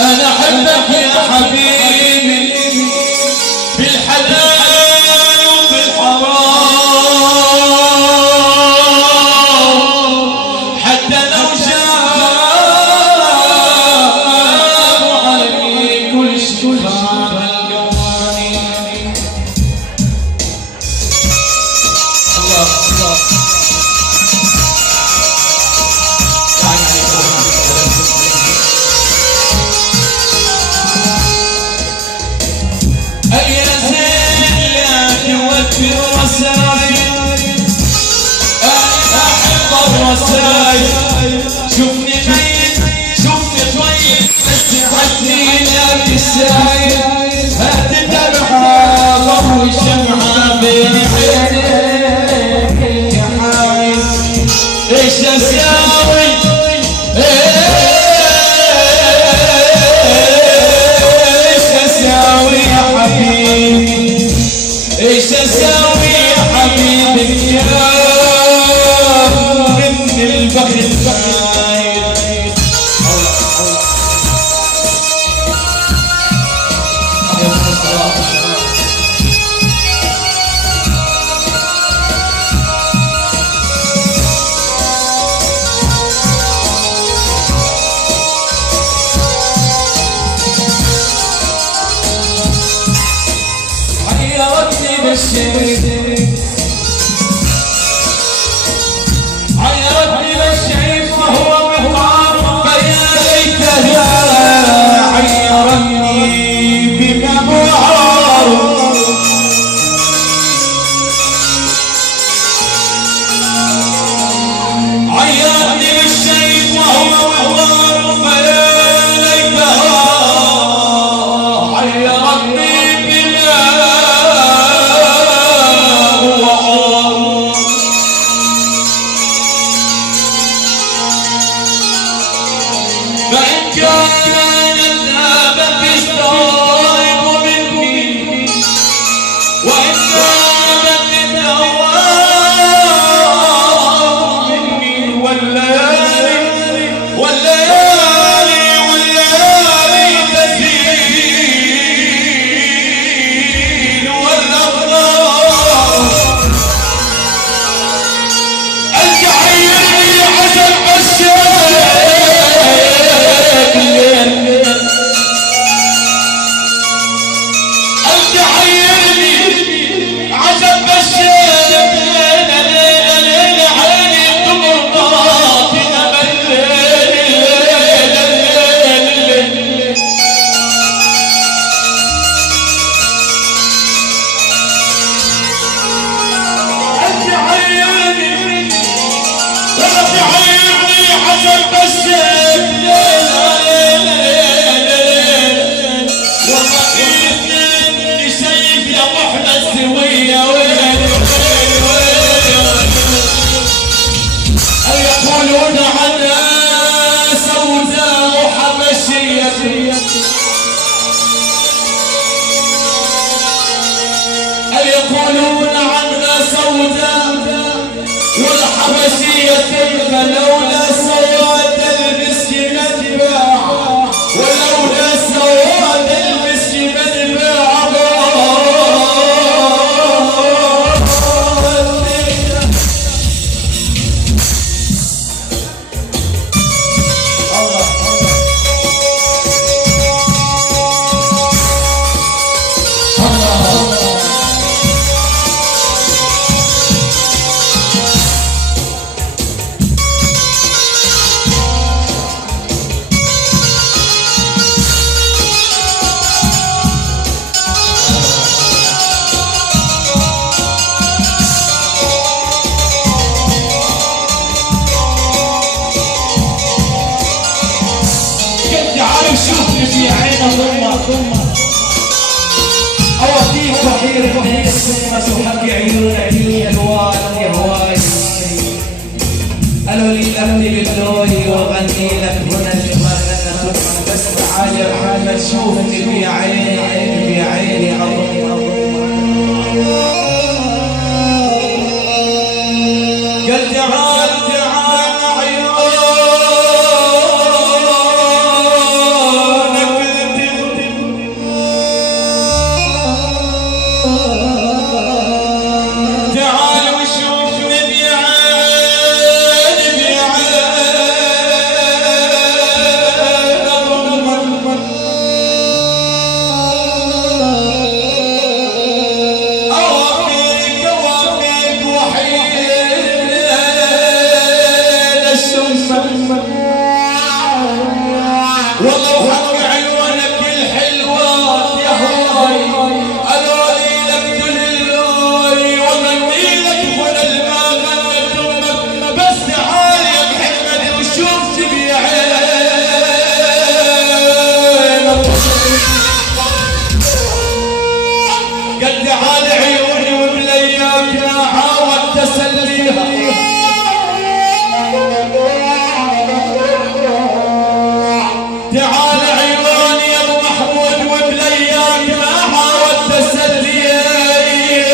أنا أحبك يا حبيبي بالحلال وبالحرام، حتى لو جابوا علي كل شيء القوانين. الله الله الرسايل. شوفني ميت شوفني طيب بس حسني لك السايل. هات الدمعة ضوي الشمعة بين عينيك يا حايل. ايش اساوي ايش اساوي يا حبيبي ايش اساوي يا حبيبي يا البخت باين. الله الله حيرتني بالشيء يقولون عنها سوداء والحبشية فلولا سواد المسك متباع ولولا سواد المسك متباع. شوفني في عين ضمة أوديك بحير بحير السمة وحق عيونك هي الوان يا هواي. قالوا لي أبني باللوي وأغني لك هنا المغنى بس تعالى محمد شوفني في عيني في عيني قال تعال تعال عيونك مثل اياك ما حاولت اسليك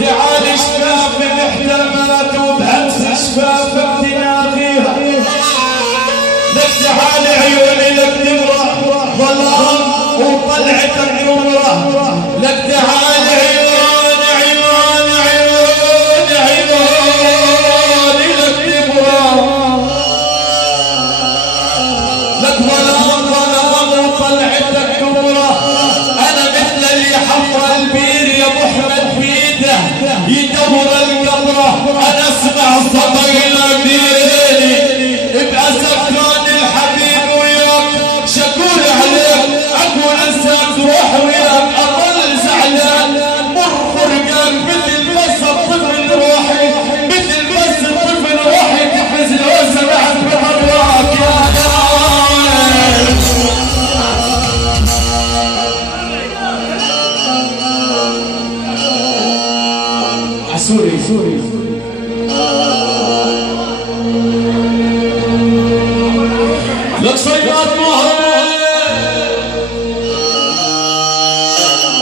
تعال شفاف الاحتمالات وبهمس شفافك تناغيها لك تعال عيوني لك تمرح ظلام وطلعتك نمره لك تعال عيون عيون عيون عيوني لك تمرح لك ظلام ظلام وطلعتك نمره انا مثل اللي حفر البير يا محمد بيده يدور القبره انا اسمع صدى يناديني بأسف كان الحبيب وياك شكور عليك اقول انساك روح وياك اظل زعلان مر فرقاك مثل بس الطفل روحي مثل بس الطفل روحي تحز لو سمعت بهواك يا غالي سوري لك صياد